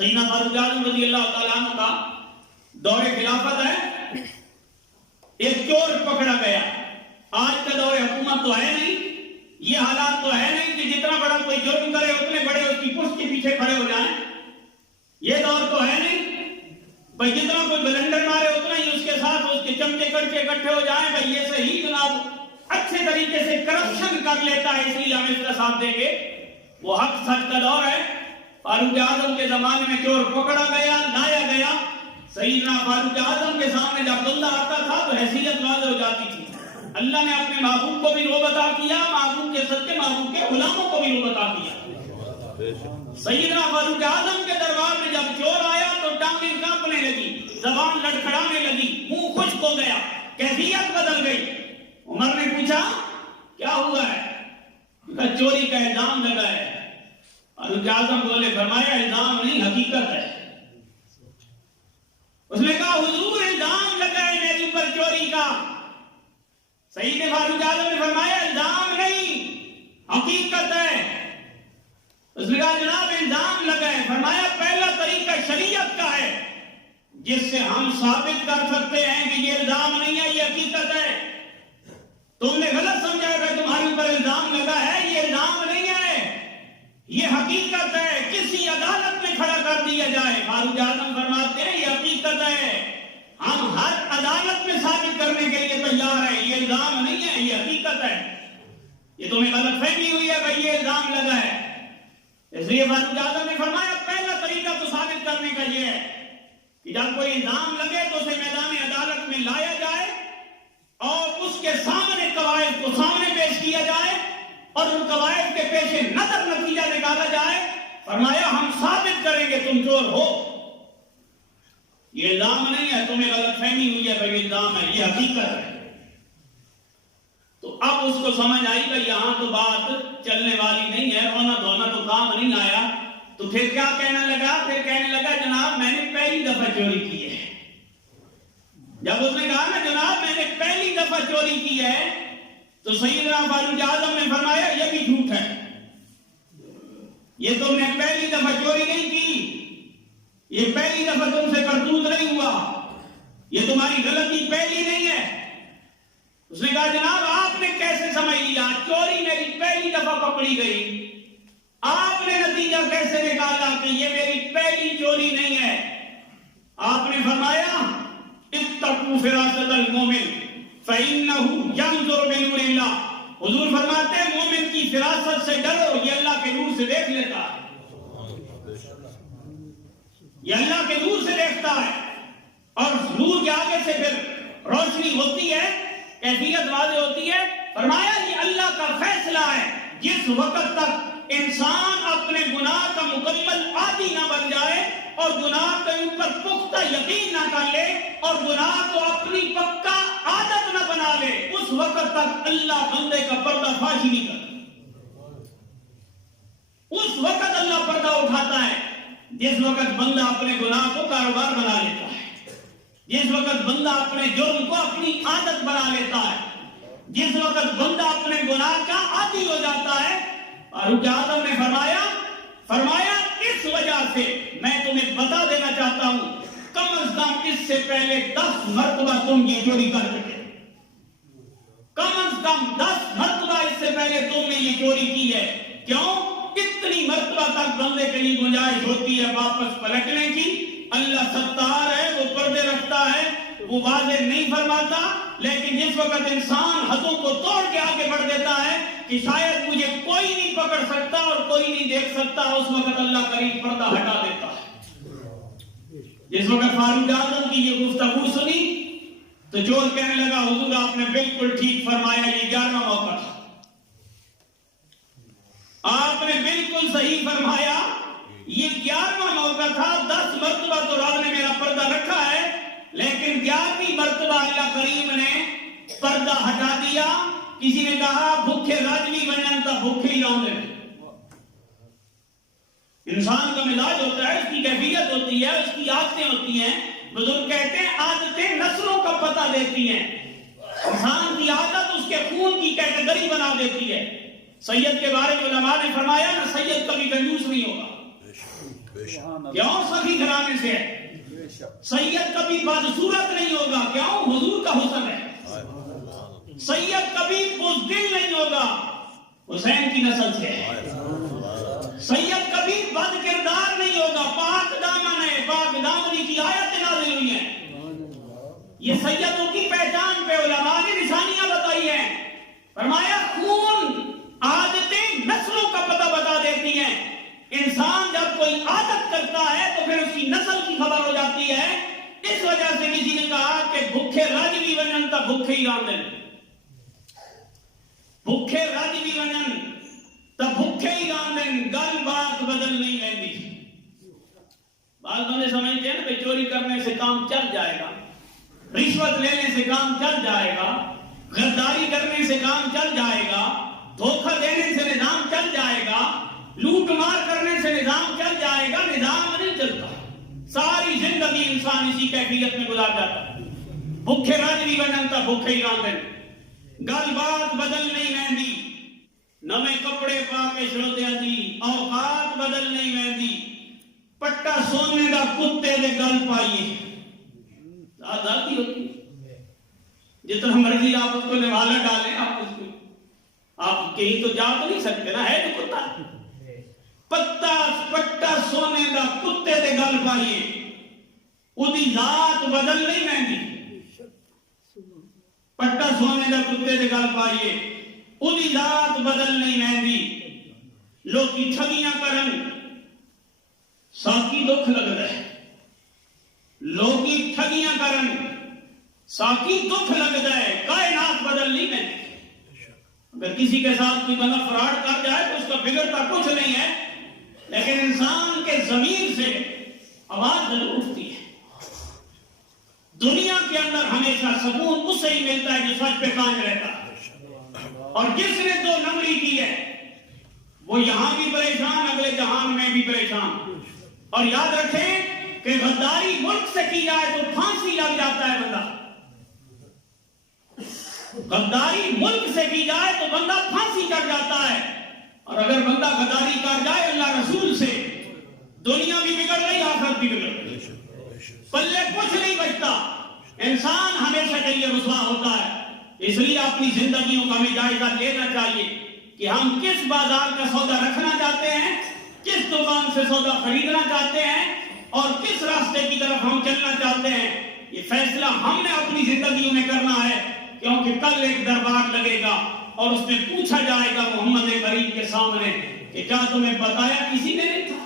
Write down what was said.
سیدنا فاروق اعظم رضی اللہ تعالیٰ عنہ کا دور خلافت ہے، ایک چور پکڑا گیا. آج کا دور حکومت تو ہے نہیں، یہ حالات تو ہے نہیں کہ جتنا بڑا کوئی جرم کرے اتنے بڑے اس کی پشت کے پیچھے کھڑے ہو جائیں. یہ دور تو ہے نہیں بھائی جتنا کوئی بلنڈر مارے اتنا ہی اس کے ساتھ اس کے چمچے کڑچے اکٹھے ہو جائیں. بھائی یہ صحیح جناب اچھے طریقے سے کرپشن کر لیتا ہے، اس لیے ہم اس کا ساتھ دیں گے. وہ حق سچ کا دور ہے. فاروق اعظم کے زمانے میں چور پکڑا گیا، لایا گیا. سیدنا فاروق اعظم کے سامنے جب بندہ آتا تھا تو حیثیت واضح ہو جاتی تھی. اللہ نے اپنے محبوب کو بھی روب عطا کیا، محبوب کے صدقے محبوب کے غلاموں کو بھی روب عطا کیا. سیدنا فاروق اعظم کے دربار میں جب چور آیا تو ٹانگیں کانپنے لگی، زبان لڑکھڑانے لگی، منہ خشک ہو گیا، کیفیت بدل گئی. عمر نے پوچھا کیا ہوا ہے؟ کہا چوری کا الزام لگا ہے. فاروق اعظم بولے فرمایا الزام نہیں حقیقت ہے. اس نے کہا حضور الزام لگا ہے میرے اوپر چوری کا. سیدنا فاروق اعظم نے فرمایا الزام نہیں حقیقت ہے. اس نے کہا جناب الزام لگا ہے. فرمایا پہلا طریقہ شریعت کا ہے جس سے ہم ثابت کر سکتے ہیں کہ یہ الزام نہیں ہے، یہ حقیقت ہے. تم نے غلط سمجھا کہ تمہارے اوپر الزام لگا ہے، یہ الزام نہیں ہے، یہ حقیقت ہے. کسی عدالت میں کھڑا کر دیا جائے. فاروق اعظم فرماتے ہیں یہ حقیقت ہے، ہم ہر عدالت میں ثابت کرنے کے لیے تیار ہیں. یہ الزام نہیں ہے، یہ حقیقت ہے. یہ تمہیں غلط فہمی ہوئی ہے بھائی یہ الزام لگا ہے. اس لیے فاروق اعظم نے فرمایا پہلا طریقہ تو ثابت کرنے کا یہ ہے کہ جب کوئی الزام لگے تو اسے میدان عدالت میں لایا جائے اور اس کے سامنے قواعد کو سامنے پیش کیا جائے اور ان قواعد کے پیش نظر نتیجہ نکالا جائے. فرمایا ہم ثابت کریں گے تم چور ہو. یہ الزام نہیں ہے، تمہیں غلط فہمی ہوئی ہے بھائی الزام ہے، یہ حقیقت ہے. تو اب اس کو سمجھ آئی کہ یہاں تو بات چلنے والی نہیں ہے، رونا دھونا تو کام نہیں آیا. تو پھر کیا کہنے لگا؟ پھر کہنے لگا جناب میں نے پہلی دفعہ چوری کی ہے. جب اس نے کہا نا جناب میں نے پہلی دفعہ چوری کی ہے تو سیدنا فاروق اعظم نے فرمایا یہ بھی جھوٹ ہے. یہ تم نے پہلی دفعہ چوری نہیں کی، یہ پہلی دفعہ تم سے کرتوت نہیں ہوا، یہ تمہاری غلطی پہلی نہیں ہے. اس نے کہا جناب آپ نے کیسے سمجھ لیا؟ چوری میری پہلی دفعہ پکڑی گئی، آپ نے نتیجہ کیسے نکالا کہ یہ میری پہلی چوری نہیں ہے؟ آپ نے فرمایا اتقوا فراست المومن فإنه ينظر بنور اللہ. حضور فرماتے ہیں مومن کی فراست سے ڈرو، یہ اللہ کے نور سے دیکھ لیتا ہے، یہ اللہ کے نور سے دیکھتا ہے. اور نور کے آگے سے پھر روشنی ہوتی ہے، کیفیت واضح ہوتی ہے. فرمایا یہ اللہ کا فیصلہ ہے. جس وقت تک انسان اپنے گناہ کا مکمل عادی نہ بن جائے اور گناہ کے اوپر پختہ یقین نہ کر لے اور گناہ کو اپنی پکا عادت نہ بنا لے، اس وقت تک اللہ بندے کا پردہ فاش نہیں کرتا. اس وقت اللہ پردہ اٹھاتا ہے جس وقت بندہ اپنے گناہ کو کاروبار بنا لیتا ہے، جس وقت بندہ اپنے جرم کو اپنی عادت بنا لیتا ہے، جس وقت بندہ اپنے گناہ کا عادی ہو جاتا ہے. فاروق اعظم نے فرمایا اس وجہ سے میں تمہیں بتا دینا چاہتا ہوں کم از کم اس سے پہلے 10 مرتبہ تم یہ چوری کر چکے، کم از کم 10 مرتبہ اس سے پہلے تم نے یہ چوری کی ہے. کیوں؟ اتنی مرتبہ تک بندے کے لیے گنجائش ہوتی ہے واپس پلٹنے کی. اللہ ستار ہے، وہ پردے رکھتا ہے، وہ واضح نہیں فرماتا. لیکن جس وقت انسان حدوں کو توڑ کے آگے بڑھ دیتا ہے کہ شاید مجھے کوئی نہیں پکڑ سکتا اور کوئی نہیں دیکھ سکتا، اس وقت اللہ کریم پردہ ہٹا دیتا ہے. جس وقت فاروق اعظم کی یہ گفتگو سنی تو چور کہنے لگا حضور آپ نے بالکل ٹھیک فرمایا، یہ 11واں موقع تھا، آپ نے بالکل صحیح فرمایا، یہ 11واں موقع تھا. 10 مرتبہ تو رب نے میرا پردہ رکھا ہے لیکن 11ویں مرتبہ اللہ کریم نے پردہ ہٹا دیا. کسی نے کہا بھوکے راجوی بنن تا بھوکے ہی آندے. انسان کا مزاج ہوتا ہے، اس کی کیفیت ہوتی ہے، اس کی عادتیں ہوتی ہیں. بزرگ کہتے ہیں عادتیں نسلوں کا پتہ دیتی ہیں. انسان کی عادت اس کے خون کی کیٹیگری بنا دیتی ہے. سید کے بارے میں علماء نے فرمایا نہ سید کبھی کنجوس نہیں ہوگا، کیوں سخی گھرانے سے ہے. سید کبھی بدصورت نہیں ہوگا. کیوں؟ حضور کا حسن ہے. سید کبھی بزدل نہیں ہوگا. حسین کی نسل سے ہے. سید کبھی بد کردار نہیں ہوگا. پاک دامن ہے. پاک دامنی کی آیت نازل ہوئی ہے. یہ سیدوں کی پہچان پہ علماء نے نشانیاں بتائی ہیں. فرمایا خون عادتیں نسلوں کا پتہ بتا دیتی ہیں. انسان جب کوئی عادت کرتا ہے تو پھر اس کی نسل کی خبر ہو جاتی ہے. اس وجہ سے کسی نے کہا کہ بھوکے راجوی ونن تا بھوکے ہی راندن. بھوکے راجوی ونن تا بھوکے ہی راندن. گل بات بدل نہیں رہتی. بعض بندے سمجھتے ہیں نا کہ چوری کرنے سے کام چل جائے گا, رشوت لینے سے کام چل جائے گا, غداری کرنے سے کام چل جائے گا, دھوکہ دینے سے نظام چل جائے گا, لوٹ مار کرنے سے نظام چل جائے گا. نظام نہیں چلتا. ساری زندگی انسان اسی کیفیت میں گزار جاتا ہے. بھوکے راجوی ونن تا بھوکے ہی راندن. گل بات بدل نہیں ویندی. نویں کپڑے پا کے شروتیاں دی اوقات بدل نہیں ویندی. پٹا سونے دا کتے دے گل پائیے. آزادی ہوتی ہے. جتنا مرضی آپ اس کو نوالا ڈالیں, آپ اس کو آپ کہیں تو جا تو نہیں سکتے نا, ہے تو کتا. پٹا سونے دا کتے دے گل پائیے. اودی ذات بدل نہیں ویندی. پٹا سونے دا کتے دے گل پائیے. اودی ذات بدل نہیں ویندی. لوکی ٹھگیاں کرن ساکی دکھ لگدا ہے. لوگی ٹھگیاں کرن ساکی دکھ لگتا ہے. کائنات بدل نہیں ویندی. اگر کسی کے ساتھ کوئی بندہ فراڈ کر جائے تو اس کا بگڑتا کچھ نہیں ہے, لیکن انسان کے ضمیر سے آواز ضرور اٹھتی ہے. دنیا کے اندر ہمیشہ سکون اس سے ہی ملتا ہے جو سچ پہ قائم رہتا ہے. اور جس نے 2 نمبری کی ہے وہ یہاں بھی پریشان, اگلے جہان میں بھی پریشان. اور یاد رکھیں کہ غداری ملک سے کی جائے تو پھانسی لگ جاتا ہے بندہ. غداری ملک سے کی جائے تو بندہ پھانسی چڑھ جاتا ہے. اور اگر بندہ غداری کر جائے اللہ رسول سے, دنیا بھی بگڑ گئی, آخرت بھی بگڑ گئی, پلے کچھ نہیں بچتا. انسان ہمیشہ کے لیے رسوا ہوتا ہے. اس لیے اپنی زندگیوں کا ہمیں جائزہ لینا چاہیے کہ ہم کس بازار کا سودا رکھنا چاہتے ہیں, کس دکان سے سودا خریدنا چاہتے ہیں, اور کس راستے کی طرف ہم چلنا چاہتے ہیں. یہ فیصلہ ہم نے اپنی زندگیوں میں کرنا ہے, کیونکہ کل ایک دربار لگے گا اور اس میں پوچھا جائے گا محمد کریم کے سامنے کہ کیا تمہیں بتایا کسی نے نہیں تھا.